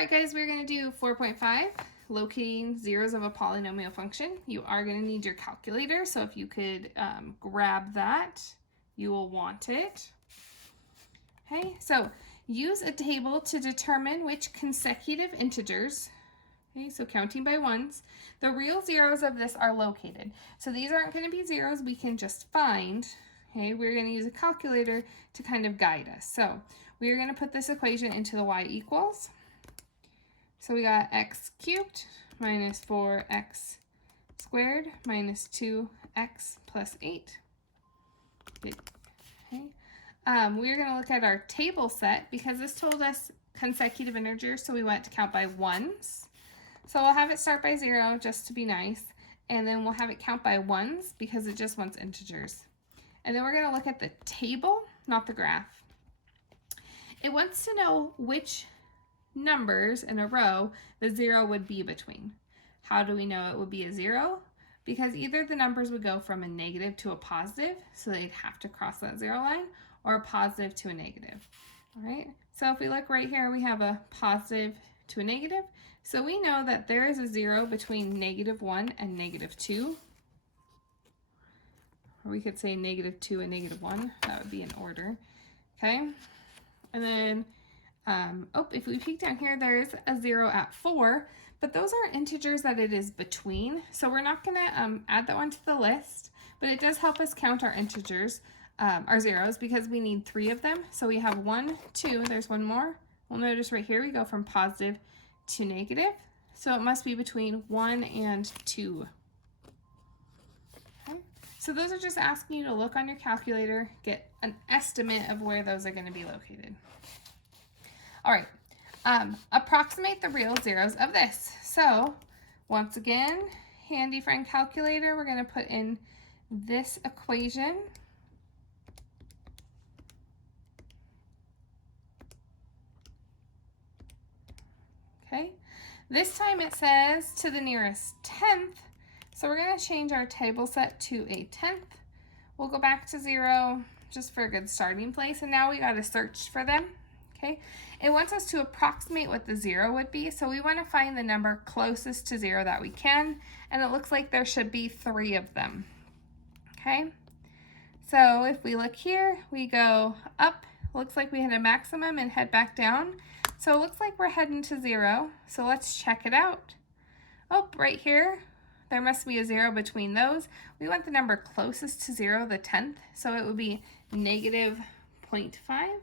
right, guys, we're going to do 4.5, locating zeros of a polynomial function. You are going to need your calculator, so if you could grab that, you will want it. Okay, so use a table to determine which consecutive integers, okay, so counting by ones, the real zeros of this are located. So these aren't going to be zeros we can just find. Okay, we're going to use a calculator to kind of guide us. So we're going to put this equation into the y equals. So we got x cubed minus 4x squared minus 2x plus 8. Okay. We're going to look at our table set because this told us consecutive integers, so we want to count by ones. So we'll have it start by 0 just to be nice, and then we'll have it count by ones because it just wants integers. And then we're going to look at the table, not the graph. It wants to know which numbers in a row the 0 would be between. How do we know it would be a 0? Because either the numbers would go from a negative to a positive, so they'd have to cross that 0 line, or a positive to a negative. All right, so if we look right here, we have a positive to a negative. So we know that there is a 0 between -1 and -2. Or we could say -2 and -1. That would be in order. Okay, and then if we peek down here, there is a 0 at 4, but those are integers that it is between. So we're not going to add that one to the list, but it does help us count our integers, our zeros, because we need 3 of them. So we have 1, 2, there's one more. We'll notice right here we go from positive to negative. So it must be between 1 and 2. Okay. So those are just asking you to look on your calculator, get an estimate of where those are going to be located. All right, approximate the real zeros of this. So once again, handy friend calculator, we're going to put in this equation. Okay, this time it says to the nearest 10th, so we're going to change our table set to a 10th. We'll go back to 0 just for a good starting place, and now we got to search for them. Okay, it wants us to approximate what the 0 would be, so we want to find the number closest to 0 that we can, and it looks like there should be 3 of them. Okay, so if we look here, we go up, looks like we hit a maximum and head back down. So it looks like we're heading to 0, so let's check it out. Oh, right here, there must be a 0 between those. We want the number closest to 0, the 10th, so it would be -0.5.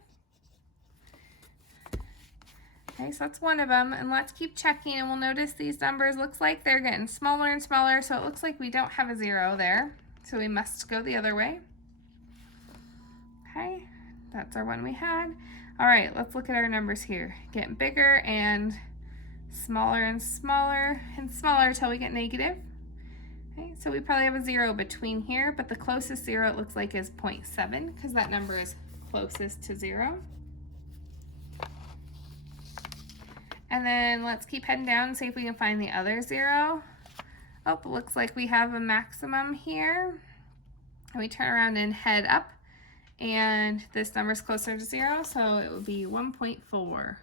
Okay, so that's one of them, and let's keep checking, and we'll notice these numbers looks like they're getting smaller and smaller, so it looks like we don't have a 0 there, so we must go the other way. Okay, that's our one we had. All right, let's look at our numbers here. Getting bigger and smaller and smaller and smaller until we get negative. Okay, so we probably have a 0 between here, but the closest 0 it looks like is 0.7 because that number is closest to 0. And then let's keep heading down and see if we can find the other 0. Oh, it looks like we have a maximum here. And we turn around and head up, and this number is closer to 0, so it would be 1.4.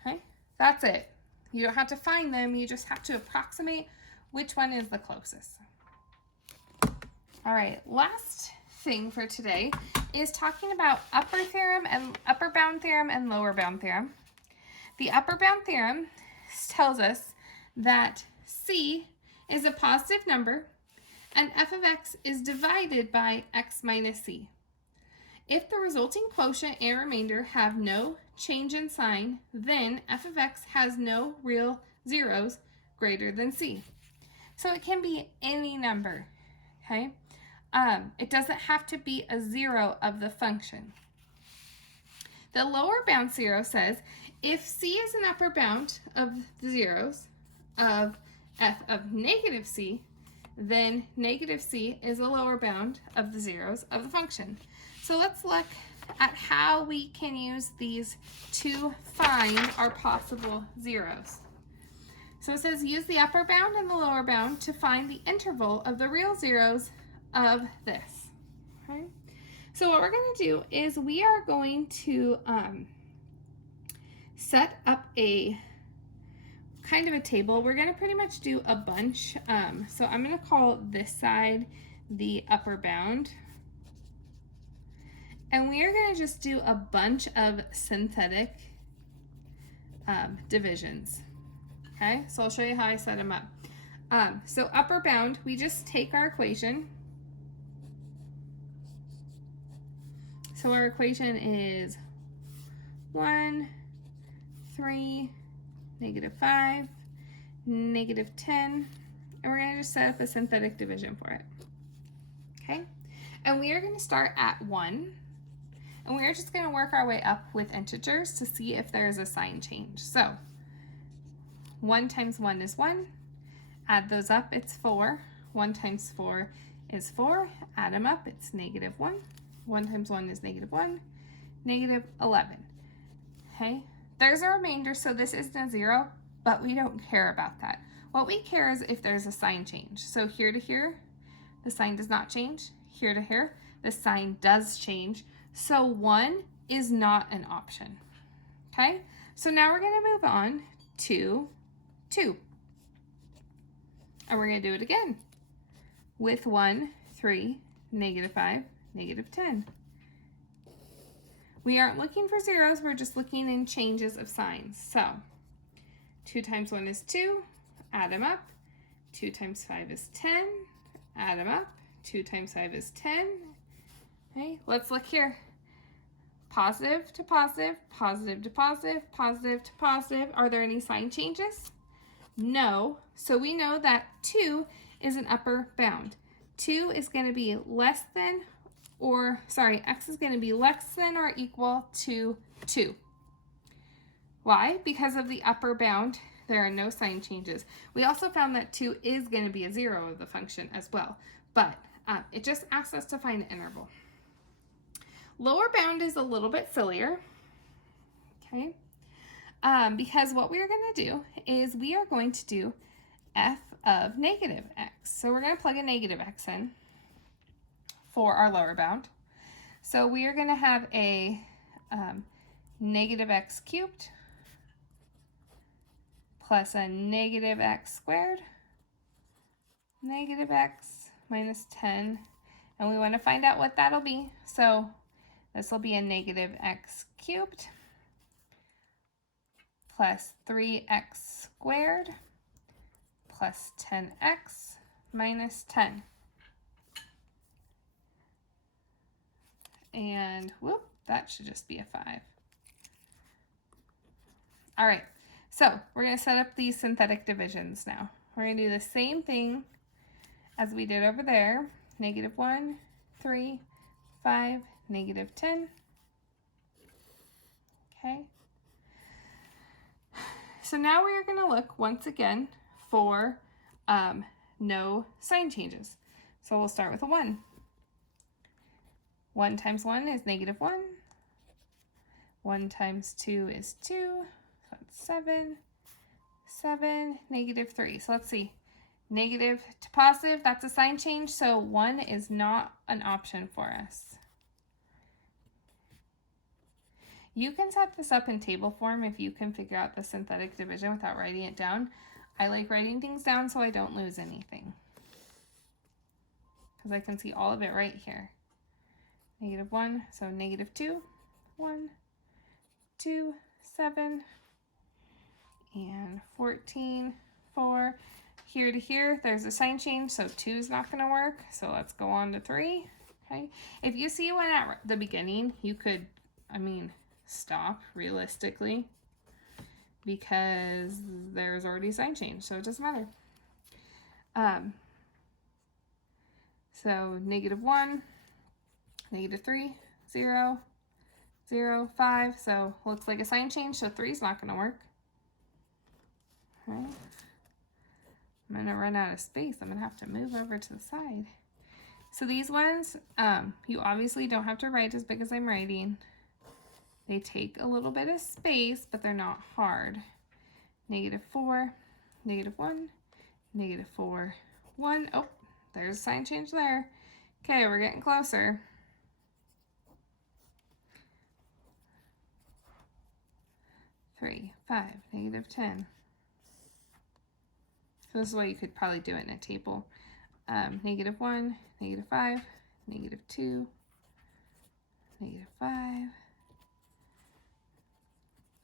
Okay, that's it. You don't have to find them, you just have to approximate which one is the closest. All right, last thing for today is talking about upper bound theorem and lower bound theorem. The upper bound theorem tells us that c is a positive number and f of x is divided by x minus c. If the resulting quotient and remainder have no change in sign, then f of x has no real zeros greater than c. So it can be any number, okay? It doesn't have to be a 0 of the function. The lower bound zero says if c is an upper bound of the zeros of f of negative c, then negative c is a lower bound of the zeros of the function. So let's look at how we can use these to find our possible zeros. So it says use the upper bound and the lower bound to find the interval of the real zeros of this. Okay? So what we're going to do is we are going to set up a kind of a table. We're gonna pretty much do a bunch. So I'm gonna call this side the upper bound. And we are gonna just do a bunch of synthetic divisions. Okay, so I'll show you how I set them up. So upper bound, we just take our equation. So our equation is 1, 3, -5, -10, and we're going to just set up a synthetic division for it. Okay, and we are going to start at 1, and we are just going to work our way up with integers to see if there is a sign change. So 1 times 1 is 1, add those up, it's 4. 1 times 4 is 4, add them up, it's -1. 1 times 1 is -1, -11. Okay, there's a remainder, so this isn't a 0, but we don't care about that. What we care is if there's a sign change. So here to here, the sign does not change. Here to here, the sign does change. So 1 is not an option. Okay, so now we're going to move on to 2. And we're going to do it again with 1, 3, -5, -10. We aren't looking for zeros, we're just looking in changes of signs. So 2 times 1 is 2, add them up. 2 times 5 is 10, add them up. 2 times 5 is 10. Okay, let's look here. Positive to positive, positive to positive, positive to positive. Are there any sign changes? No. So we know that 2 is an upper bound. 2 is going to be less than, or sorry, x is going to be less than or equal to 2. Why? Because of the upper bound, there are no sign changes. We also found that 2 is going to be a 0 of the function as well, but it just asks us to find the interval. Lower bound is a little bit sillier, okay? Because what we are going to do is we are going to do f of -x. So we're going to plug a -x in for our lower bound. So we are going to have a -x cubed plus a -x squared, -x minus 10, and we want to find out what that'll be. So this will be a -x cubed plus 3x squared plus 10x minus 10. And whoop, that should just be a 5. All right, so we're going to set up these synthetic divisions now. We're going to do the same thing as we did over there. -1, 3, 5, -10. Okay. So now we are going to look once again for no sign changes. So we'll start with a 1. 1 times 1 is -1. 1 times 2 is 2. So that's 7. 7, -3. So let's see. Negative to positive, that's a sign change. So 1 is not an option for us. You can set this up in table form if you can figure out the synthetic division without writing it down. I like writing things down so I don't lose anything, because I can see all of it right here. -1, so -2, 1, 2, 7, and 14, 4. Here to here, there's a sign change, so 2 is not going to work. So let's go on to 3. Okay. If you see one at the beginning, you could, stop realistically, because there's already a sign change, so it doesn't matter. So -1, -3, 0, 0, 5. So looks like a sign change, so 3 is not going to work. Okay. I'm going to run out of space. I'm going to have to move over to the side. So these ones, you obviously don't have to write as big as I'm writing. They take a little bit of space, but they're not hard. -4, -1, -4, 1. Oh, there's a sign change there. Okay, we're getting closer. 3, 5, negative 10. So this is why you could probably do it in a table. Negative 1, negative 5, negative 2, negative 5.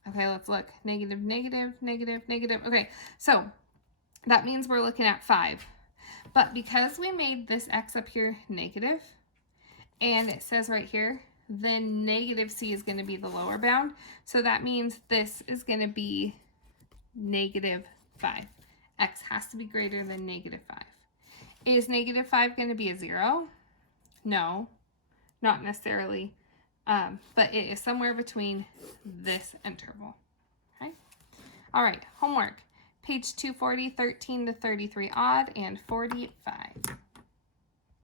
Okay, let's look. Negative, negative, negative, negative. Okay, so that means we're looking at 5. But because we made this x up here negative, and it says right here, then negative c is going to be the lower bound. So that means this is going to be negative 5. X has to be greater than negative 5. Is negative 5 going to be a 0? No, not necessarily. But it is somewhere between this interval. Okay. All right, homework. Page 240, 13 to 33 odd, and 45.